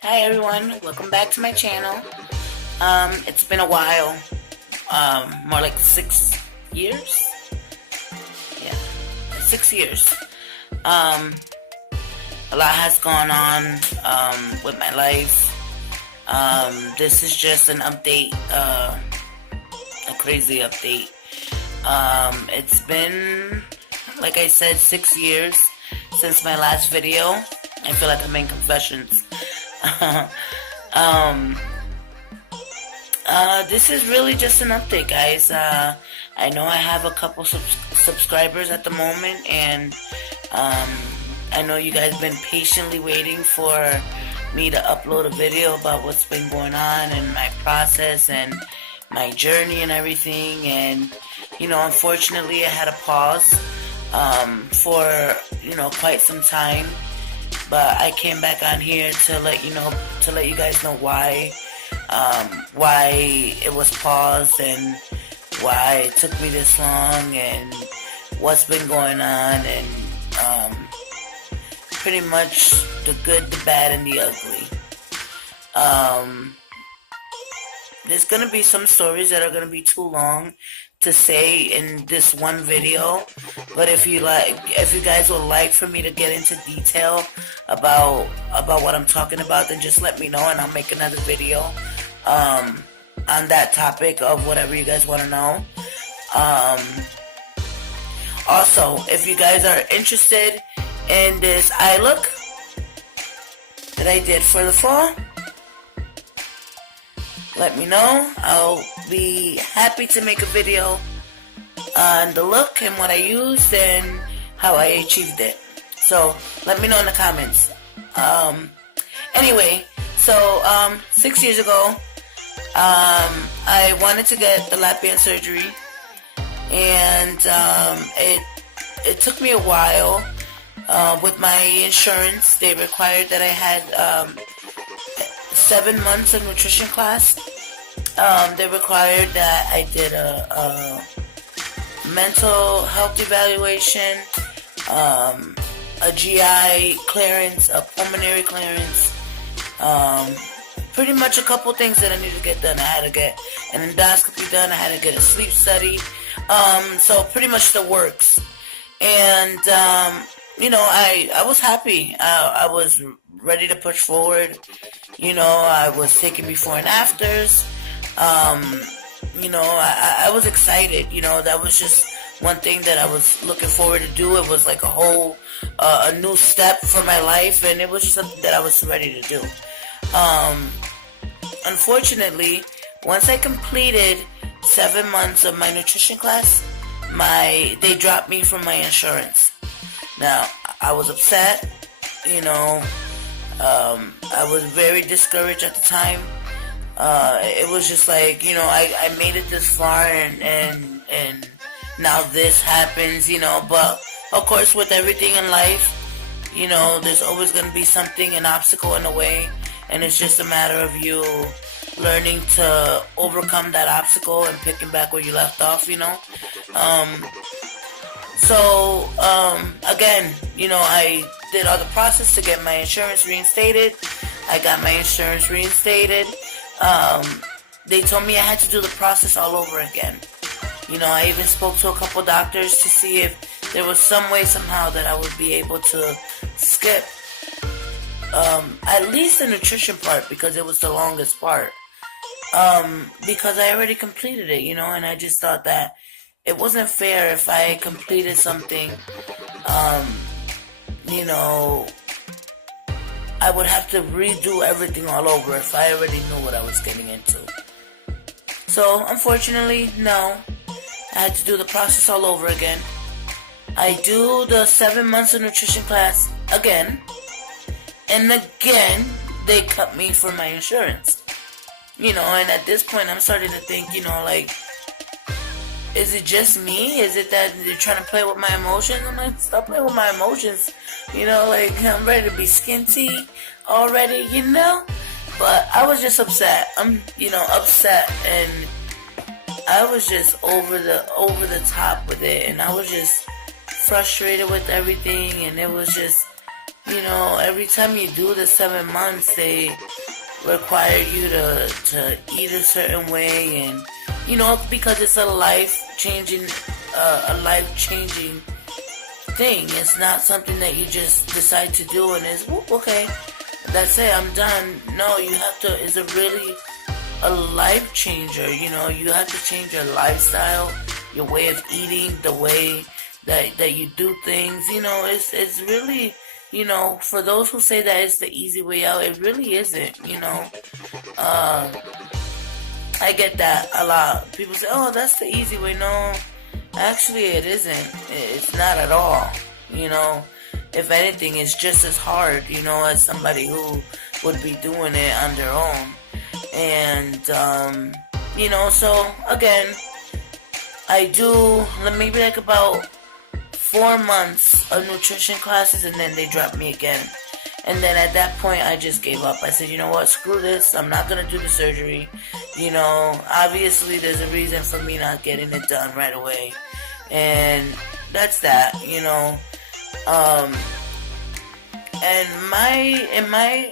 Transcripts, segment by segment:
Hi everyone, welcome back to my channel. It's been a while, more like 6 years. Yeah, 6 years. Um, a lot has gone on with my life. This is just an update, a crazy update. It's been, like I said, 6 years since my last video. I feel like I'm in confessions. This is really just an update, guys. I know I have a couple subscribers at the moment, and I know you guys been patiently waiting for me to upload a video about what's been going on and my process and my journey and everything. And unfortunately, I had a pause for quite some time. But I came back on here to let you guys know why it was paused and why it took me this long and what's been going on, and pretty much the good, the bad, and the ugly. There's gonna be some stories that are gonna be too long to say in this one video, but if you guys would like for me to get into detail about what I'm talking about, then just let me know and I'll make another video on that topic of whatever you guys want to know. Also, if you guys are interested in this eye look that I did for the fall, let me know. I'll be happy to make a video on the look and what I used and how I achieved it. So let me know in the comments. Anyway, so 6 years ago, I wanted to get the lap band surgery, and it took me a while. With my insurance, they required that I had 7 months of nutrition class. They required that I did a mental health evaluation, a GI clearance, a pulmonary clearance, pretty much a couple things that I needed to get done. I had to get an endoscopy done, I had to get a sleep study, so pretty much the works. And I was happy. I was ready to push forward. I was taking before and afters. I was excited. That was just one thing that I was looking forward to do. It was like a new step for my life, and it was just something that I was ready to do. Unfortunately, once I completed 7 months of my nutrition class, they dropped me from my insurance. Now, I was upset. I was very discouraged at the time. It was just like, I made it this far, and now this happens, but of course with everything in life, there's always going to be something, an obstacle in the way, and it's just a matter of you learning to overcome that obstacle and picking back where you left off. So, again, I did all the process to get my insurance reinstated. I got my insurance reinstated. They told me I had to do the process all over again. I even spoke to a couple doctors to see if there was some way, somehow, that I would be able to skip at least the nutrition part, because it was the longest part. Because I already completed it, and I just thought that it wasn't fair if I completed something, I would have to redo everything all over if I already knew what I was getting into. So, unfortunately, no. I had to do the process all over again. I do the 7 months of nutrition class again, and again, they cut me from my insurance. And at this point, I'm starting to think, is it just me? Is it that they're trying to play with my emotions? I'm like, stop playing with my emotions. I'm ready to be skinty already, But I was just upset. I'm, upset, and I was just over the top with it, and I was just frustrated with everything, and it was just every time you do the 7 months, they require you to eat a certain way, and because it's a life changing thing. It's not something that you just decide to do and it's whoop, okay, that's it, I'm done. No, you have to. It's really a life changer. You have to change your lifestyle, your way of eating, the way that you do things. It's really, for those who say that it's the easy way out, it really isn't. I get that a lot. People say, "Oh, that's the easy way." No, actually, it isn't. It's not at all. If anything, it's just as hard. As somebody who would be doing it on their own. And so again, I do maybe like about 4 months of nutrition classes, and then they dropped me again. And then at that point, I just gave up. I said, you know what, screw this. I'm not going to do the surgery. Obviously there's a reason for me not getting it done right away. And that's that, And in my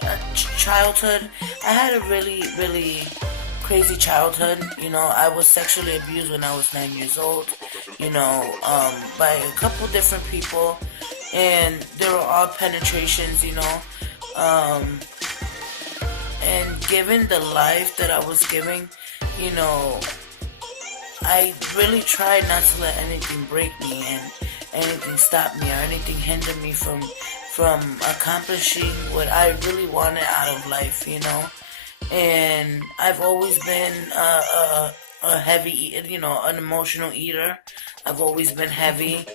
childhood, I had a really, really crazy childhood. I was sexually abused when I was 9 years old, by a couple different people. And they were all penetrations, and given the life that I was giving, I really tried not to let anything break me and anything stop me or anything hinder me from accomplishing what I really wanted out of life, And I've always been a heavy eater, an emotional eater. I've always been heavy,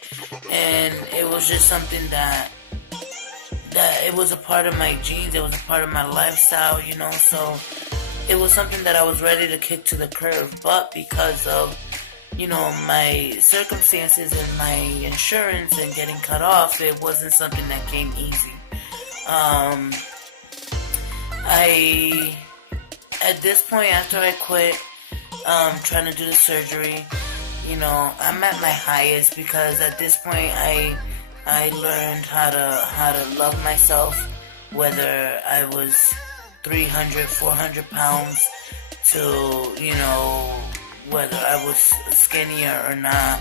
and it was just something that it was a part of my genes. It was a part of my lifestyle, so it was something that I was ready to kick to the curb. But because of, my circumstances and my insurance and getting cut off, it wasn't something that came easy. At this point, after I quit trying to do the surgery, I'm at my highest, because at this point I learned how to love myself, whether I was 300, 400 pounds to, whether I was skinnier or not,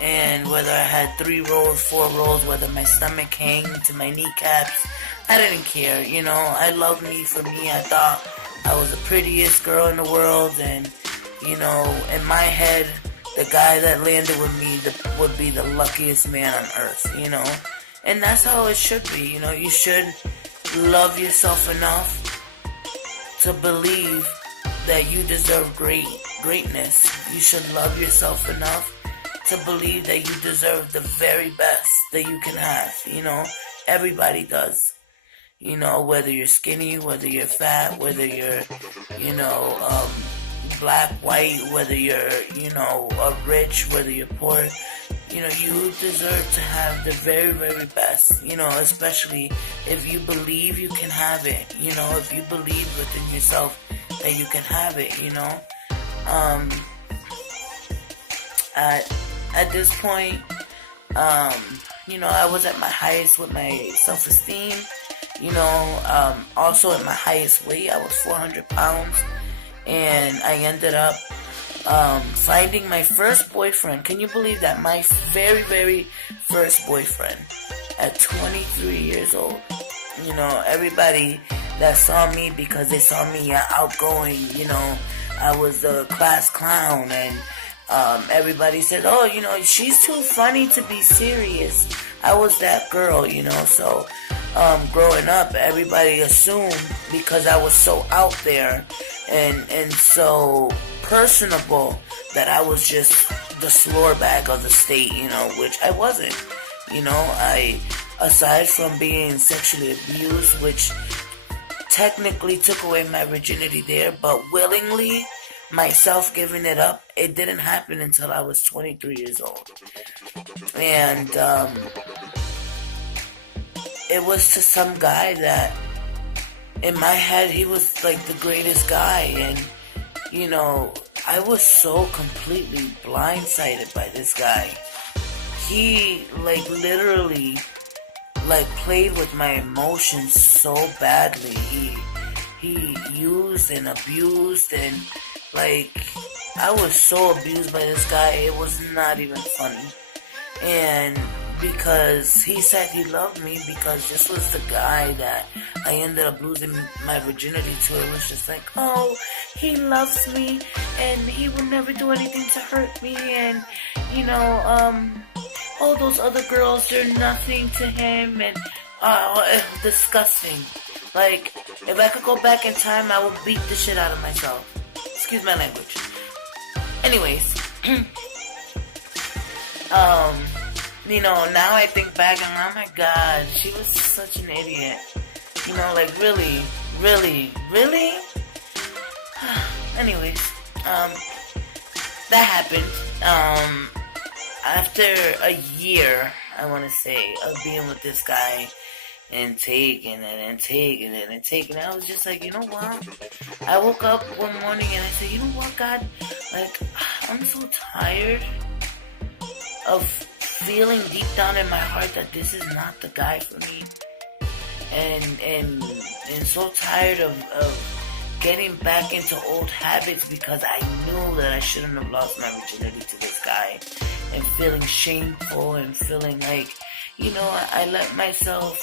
and whether I had 3 rolls, 4 rolls, whether my stomach hanged to my kneecaps. I didn't care, I loved me for me. I thought I was the prettiest girl in the world, and, in my head, the guy that landed with me would be the luckiest man on earth, And that's how it should be, You should love yourself enough to believe that you deserve greatness. You should love yourself enough to believe that you deserve the very best that you can have, Everybody does. Whether you're skinny, whether you're fat, whether you're, black, white, whether you're, rich, whether you're poor, you deserve to have the very, very best, especially if you believe you can have it, if you believe within yourself that you can have it, At this point, I was at my highest with my self-esteem, also at my highest weight. I was 400 pounds, and I ended up finding my first boyfriend. Can you believe that? My very, very first boyfriend at 23 years old. Everybody that saw me, because they saw me outgoing, I was the class clown, and everybody said, oh, she's too funny to be serious. I was that girl, so growing up, everybody assumed, because I was so out there and so personable, that I was just the slore bag of the state, which I wasn't. Aside from being sexually abused, which technically took away my virginity there, but willingly, myself giving it up, it didn't happen until I was 23 years old. And it was to some guy that, in my head, he was like the greatest guy. And, I was so completely blindsided by this guy. He, literally like played with my emotions so badly. He used and abused, and like I was so abused by this guy, it was not even funny. And because he said he loved me, because this was the guy that I ended up losing my virginity to, it was just like, oh, he loves me and he will never do anything to hurt me, and you know, all those other girls, they're nothing to him, and disgusting. Like, if I could go back in time, I would beat the shit out of myself. Excuse my language. Anyways, you know, now I think back and oh my god, she was such an idiot. You know, like really? Anyways, that happened. After a year, I want to say, of being with this guy and taking it, I was just like, you know what? I woke up one morning and I said, you know what, God? Like, I'm so tired of feeling deep down in my heart that this is not the guy for me, and so tired of getting back into old habits, because I knew that I shouldn't have lost my virginity to this guy, and feeling shameful and feeling like, you know, I let myself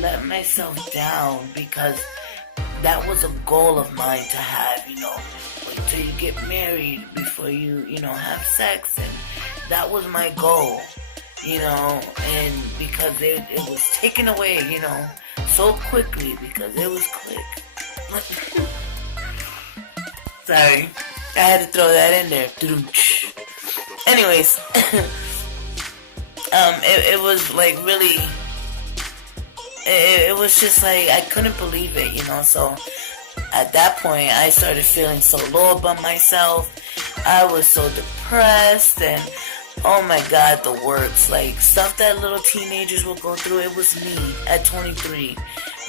let myself down, because that was a goal of mine to have, you know, wait till you get married before you know, have sex, and that was my goal, you know, and because it was taken away, you know, so quickly, because it was quick. Sorry, I had to throw that in there. Anyways, it was like really, it was just like, I couldn't believe it, you know, so at that point, I started feeling so low about myself. I was so depressed, and oh my god, the works, like stuff that little teenagers will go through, it was me at 23,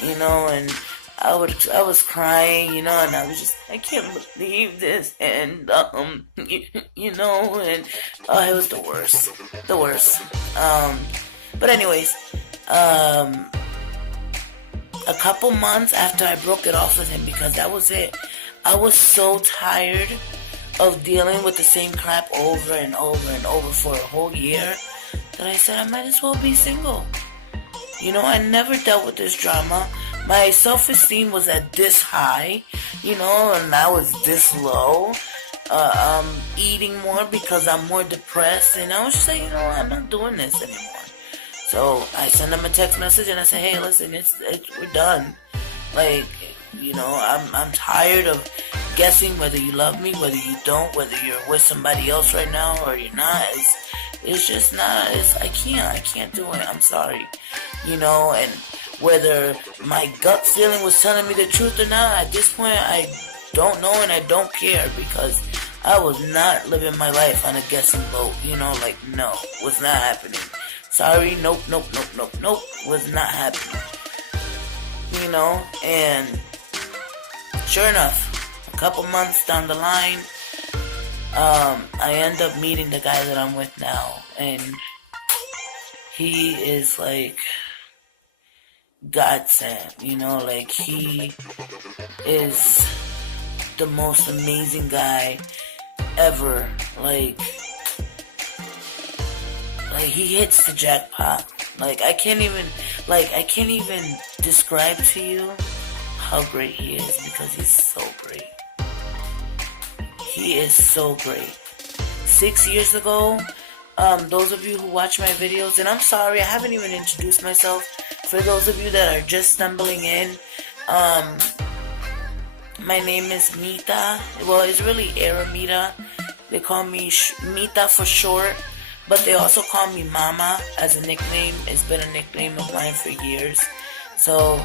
you know, and I was crying, you know, and I was just, I can't believe this, and you know, and it was the worst. But anyways, a couple months after I broke it off with him, because that was it, I was so tired of dealing with the same crap over and over and over for a whole year that I said I might as well be single. You know, I never dealt with this drama. My self-esteem was at this high, you know, and I was this low. I'm eating more because I'm more depressed, and I was just like, you know, I'm not doing this anymore. So I sent him a text message and I said, hey, listen, we're done. Like, you know, I'm tired of guessing whether you love me, whether you don't, whether you're with somebody else right now or you're not. It's just not, I can't do it. I'm sorry. You know, and whether my gut feeling was telling me the truth or not, at this point, I don't know, and I don't care, because I was not living my life on a guessing boat. You know, like, no, was not happening. Sorry, nope, was not happening. You know, and sure enough, a couple months down the line, I end up meeting the guy that I'm with now, and he is like God sent, you know, like he is the most amazing guy ever. Like he hits the jackpot. Like I can't even describe to you how great he is, because he's so great. He is so great. 6 years ago, those of you who watch my videos, and I'm sorry, I haven't even introduced myself. For those of you that are just stumbling in, my name is Mita. Well, it's really Aramita. They call me Mita for short, but they also call me Mama as a nickname. It's been a nickname of mine for years. So,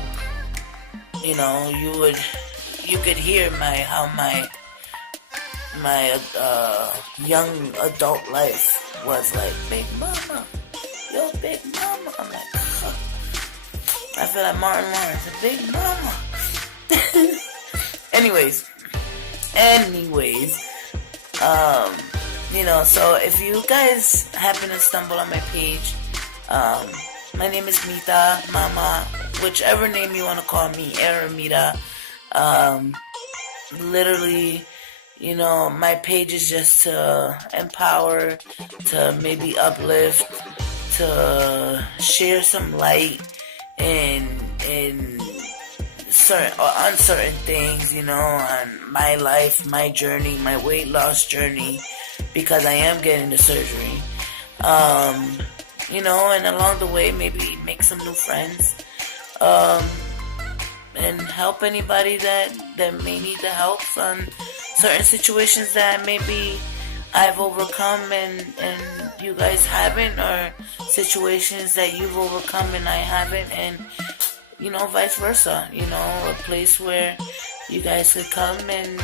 you know, you could hear how my young adult life was like, Big Mama, yo, Big Mama. I'm like, huh. I feel like Martin Lawrence, a Big Mama. Anyways, you know, so if you guys happen to stumble on my page, Um, my name is Mita, Mama, whichever name you want to call me, Aramita. Um, Literally, my page is just to empower, to maybe uplift, to share some light in certain or uncertain things, on my life, my journey, my weight loss journey, because I am getting the surgery. And along the way, maybe make some new friends. And help anybody that may need the help on certain situations that maybe I've overcome and you guys haven't, or situations that you've overcome and I haven't, and vice versa. A place where you guys could come and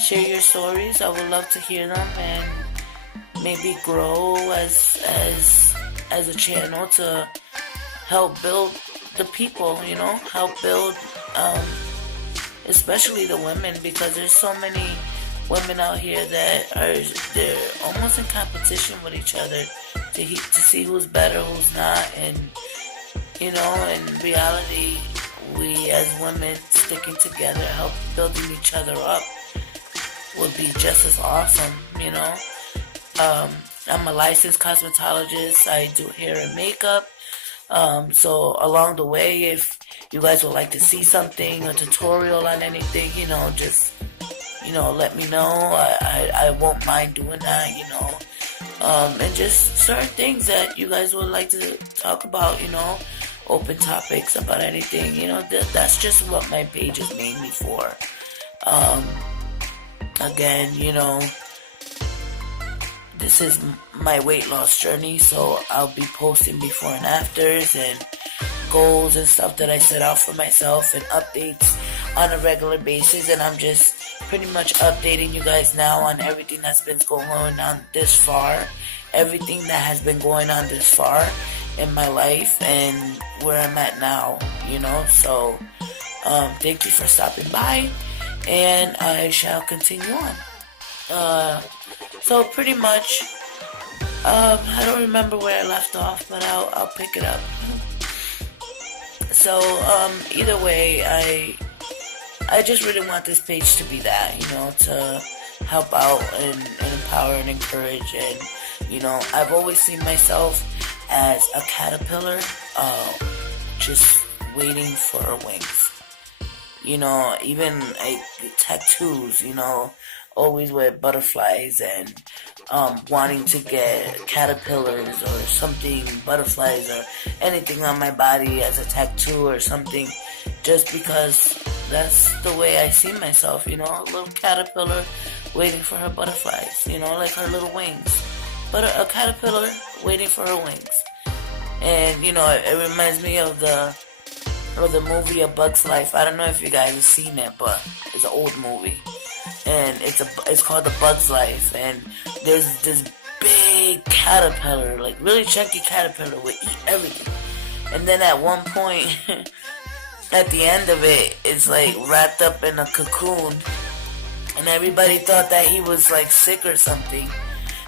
share your stories. I would love to hear them and maybe grow as a channel to help build the people, help build, especially the women, because there's so many women out here that they're almost in competition with each other to see who's better, who's not, and in reality, we as women sticking together, help building each other up would be just as awesome, I'm a licensed cosmetologist. I do hair and makeup. So along the way, if you guys would like to see something, a tutorial on anything, just, let me know. I won't mind doing that, and just certain things that you guys would like to talk about, open topics about anything, that's just what my page is mainly for. Again, this is my weight loss journey, so I'll be posting before and afters and goals and stuff that I set out for myself and updates on a regular basis, and I'm just pretty much updating you guys now on everything that's been going on this far, everything that has been going on this far in my life and where I'm at now, so thank you for stopping by, and I shall continue on. So pretty much, I don't remember where I left off, but I'll pick it up. So, either way, I just really want this page to be that, to help out and empower and encourage. And, I've always seen myself as a caterpillar, just waiting for her wings. Even tattoos, always with butterflies and wanting to get caterpillars or something, butterflies or anything on my body as a tattoo or something, just because that's the way I see myself, a little caterpillar waiting for her butterflies, like her little wings, but a caterpillar waiting for her wings. And it reminds me of the movie A Bug's Life. I don't know if you guys have seen it, but it's an old movie. And it's called The Bug's Life, and there's this big caterpillar, like really chunky caterpillar, would eat everything. And then at one point, at the end of it, it's like wrapped up in a cocoon, and everybody thought that he was like sick or something.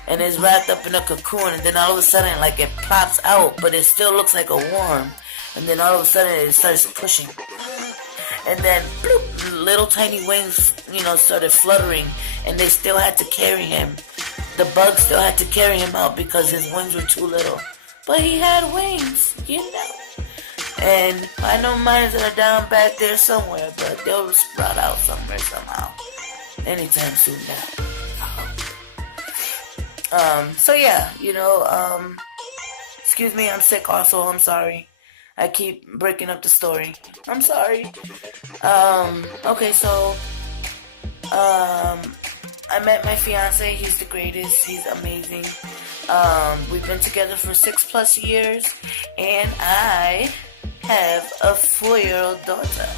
And it's wrapped up in a cocoon, and then all of a sudden, like it pops out, but it still looks like a worm. And then all of a sudden, it starts pushing. And then, bloop, little tiny wings, started fluttering, and they still had to carry him. The bug still had to carry him out because his wings were too little. But he had wings, And I know mine are down back there somewhere, but they'll sprout out somewhere somehow. Anytime soon now. So yeah, excuse me, I'm sick also, I'm sorry. I keep breaking up the story. I'm sorry. Okay, so, I met my fiance. He's the greatest. He's amazing. We've been together for 6+ years, and I have a 4-year-old daughter.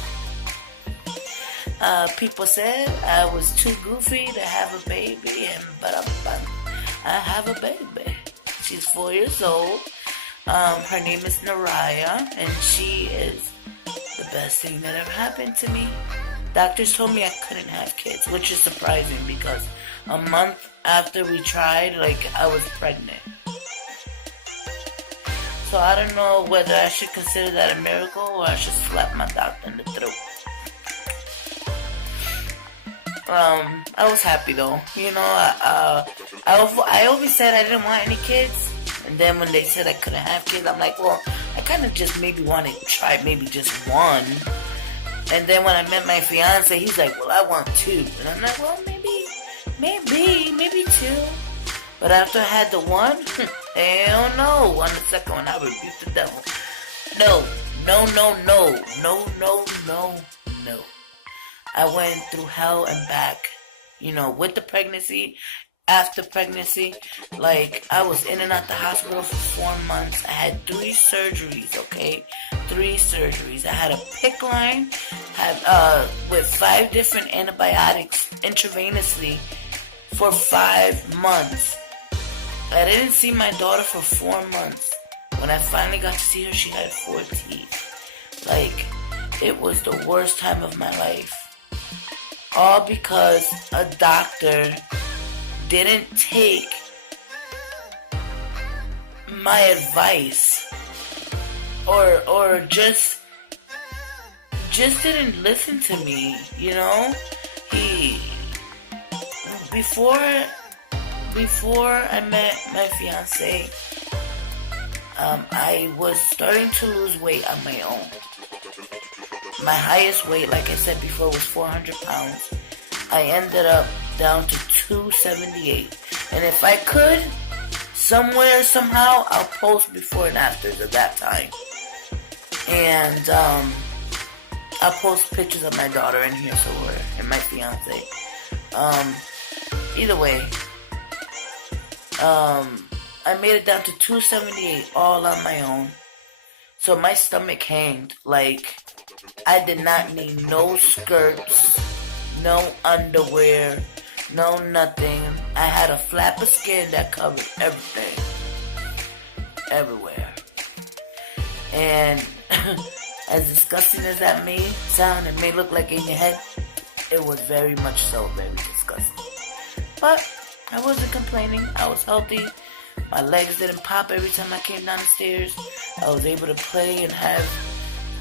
People said I was too goofy to have a baby, but I have a baby. She's 4 years old. Her name is Naraya, and she is the best thing that ever happened to me. Doctors told me I couldn't have kids, which is surprising because a month after we tried, I was pregnant. So I don't know whether I should consider that a miracle or I should slap my doctor in the throat. I was happy though. You know, I always said I didn't want any kids. And then when they said I couldn't have kids, I'm like, well, I kind of just maybe want to try maybe just one. And then when I met my fiance, he's like, well, I want two. And I'm like, well, maybe two. But after I had the one, hell no. On the second one, I rebuked the devil. No. I went through hell and back, you know, with the pregnancy, after pregnancy. Like, I was in and out the hospital for 4 months. I had 3 surgeries, okay? 3 surgeries. I had a PICC line, with 5 different antibiotics intravenously for 5 months. I didn't see my daughter for 4 months. When I finally got to see her, she had 4 teeth. Like, it was the worst time of my life. All because a doctor didn't take my advice or just didn't listen to me, you know? Before I met my fiance, I was starting to lose weight on my own. My highest weight, like I said before, was 400 pounds. I ended up down to 278. And if I could, somewhere, somehow, I'll post before and afters of that time. And I'll post pictures of my daughter in here somewhere, and my fiance. Either way, I made it down to 278 all on my own. So my stomach hanged. Like, I did not need no skirts, no underwear, no nothing. I had a flap of skin that covered everything. Everywhere. And as disgusting as that may sound, it may look like in your head, it was very much so very disgusting. But I wasn't complaining. I was healthy. My legs didn't pop every time I came down the stairs. I was able to play and have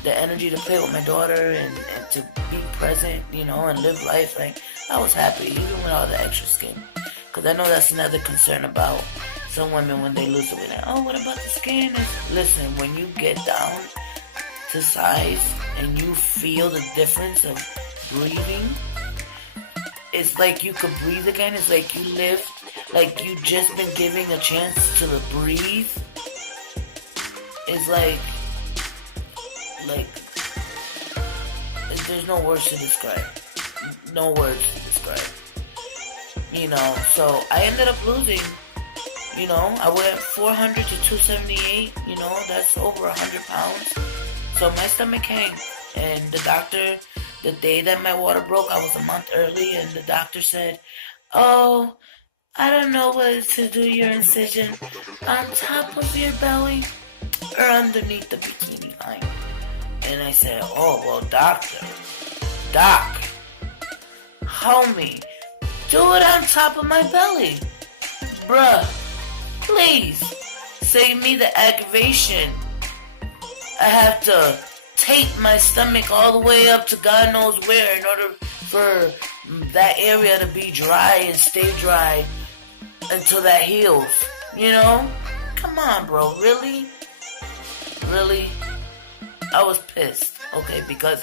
the energy to play with my daughter and to be present, you know, and live life. Like, I was happy, even with all the extra skin. Because I know that's another concern about some women when they lose the weight. Like, oh, what about the skin? Listen, when you get down to size and you feel the difference of breathing, it's like you could breathe again. It's like you live, like you just been giving a chance to breathe. It's like there's no words to describe. No words to describe. You know, so I ended up losing. You know, I went 400 to 278. You know, that's over 100 pounds. So my stomach hanged. And the doctor, the day that my water broke, I was a month early, and the doctor said, oh, I don't know whether to do your incision on top of your belly or underneath the bikini line. And I said, oh, well, doc, homie, do it on top of my belly. Bruh, please, save me the aggravation. I have to tape my stomach all the way up to God knows where in order for that area to be dry and stay dry until that heals. You know? Come on, bro. Really? Really? I was pissed. Okay, because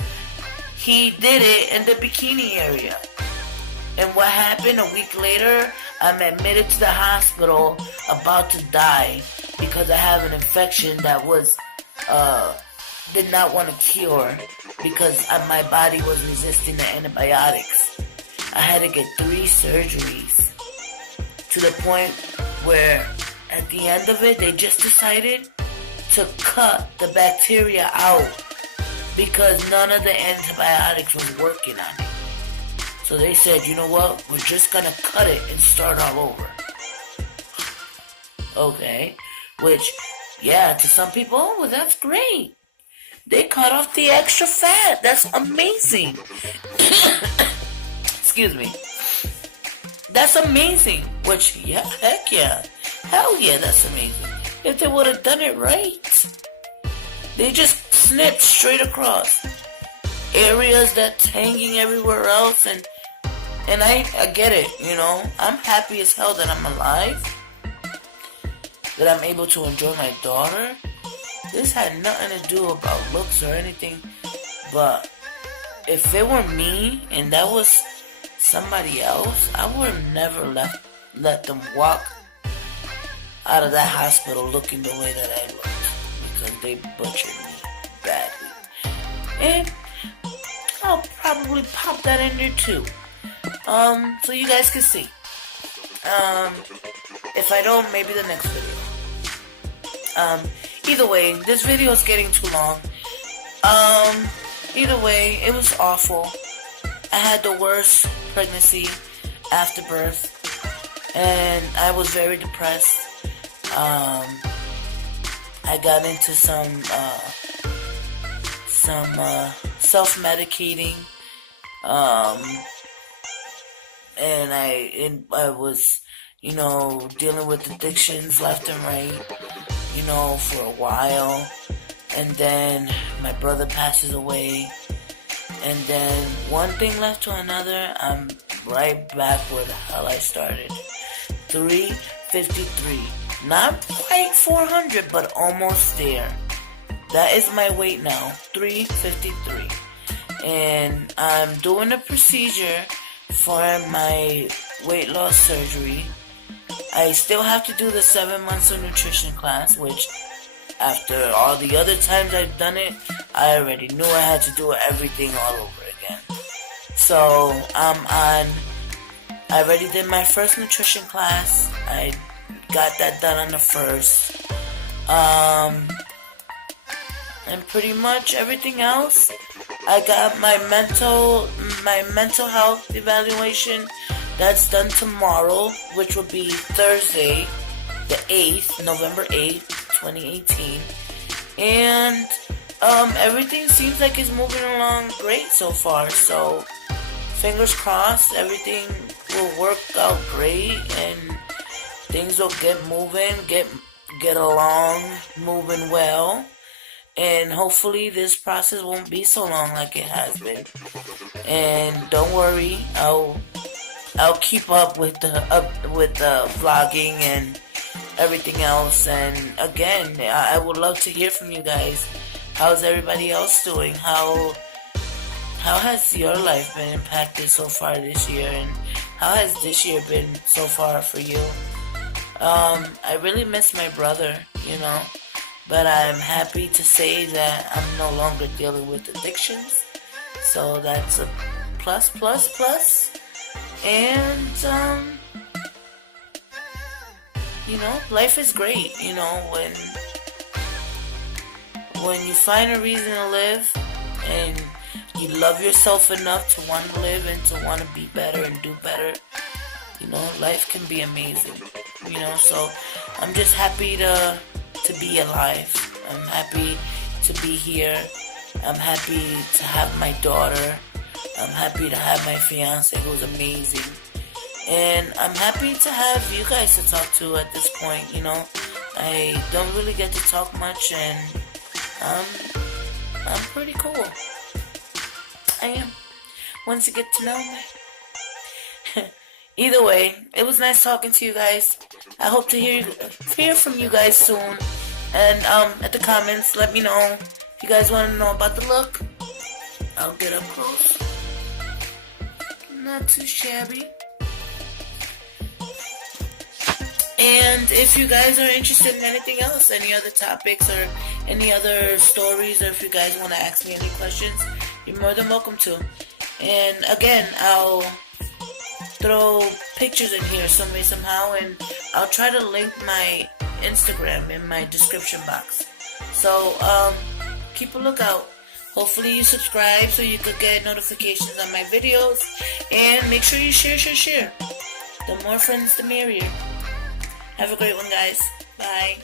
he did it in the bikini area. And what happened a week later, I'm admitted to the hospital about to die because I have an infection that was, did not want to cure because my body was resisting the antibiotics. I had to get 3 surgeries to the point where at the end of it, they just decided to cut the bacteria out because none of the antibiotics was working on it. So they said, you know what, we're just gonna cut it and start all over. Okay, which, yeah, to some people, oh, well, that's great. They cut off the extra fat. That's amazing. Excuse me. That's amazing. Which, yeah, heck yeah. Hell yeah, that's amazing. if they would have done it right. They just snipped straight across areas that's hanging everywhere else, and I get it, you know. I'm happy as hell that I'm alive, that I'm able to enjoy my daughter. This had nothing to do about looks or anything, but if it were me and that was somebody else, I would have never let them walk out of that hospital looking the way that I looked, because they butchered me badly. And I'll probably pop that in there too, so you guys can see. If I don't, maybe the next video. Either way, this video is getting too long. Either way, it was awful. I had the worst pregnancy after birth, and I was very depressed. I got into some self-medicating, and I was, you know, dealing with addictions left and right, you know, for a while. And then my brother passes away, and then one thing led to another. I'm right back where the hell I started. 353. Not quite 400, but almost there. That is my weight now, 353. And I'm doing a procedure for my weight loss surgery. I still have to do the 7 months of nutrition class, which after all the other times I've done it, I already knew I had to do everything all over again. So I already did my first nutrition class. I got that done on the 1st. And pretty much everything else, I got my mental health evaluation. That's done tomorrow, which will be Thursday, the 8th, November 8th, 2018. And everything seems like it's moving along great so far. So fingers crossed, everything will work out great, and things will get moving, get along, moving well. And hopefully this process won't be so long like it has been. And don't worry, I'll keep up with the vlogging and everything else. And again, I would love to hear from you guys. How's everybody else doing? How has your life been impacted so far this year, and how has this year been so far for you? I really miss my brother, you know, but I'm happy to say that I'm no longer dealing with addictions, so that's a plus. And you know, life is great, you know, when you find a reason to live and you love yourself enough to want to live and to want to be better and do better, you know, life can be amazing, you know. So I'm just happy to be alive. I'm happy to be here. I'm happy to have my daughter. I'm happy to have my fiance, who's amazing. And I'm happy to have you guys to talk to at this point, you know. I don't really get to talk much, and I'm pretty cool. I am. Once you get to know me. Either way, it was nice talking to you guys. I hope to hear from you guys soon. And at the comments, let me know if you guys want to know about the look. I'll get up close. Not too shabby. And if you guys are interested in anything else, any other topics or any other stories, or if you guys want to ask me any questions, you're more than welcome to. And again, I'll throw pictures in here some way, somehow, and I'll try to link my Instagram in my description box. So keep a lookout. Hopefully you subscribe so you could get notifications on my videos, and make sure you share. The more friends, the merrier. Have a great one, guys. Bye.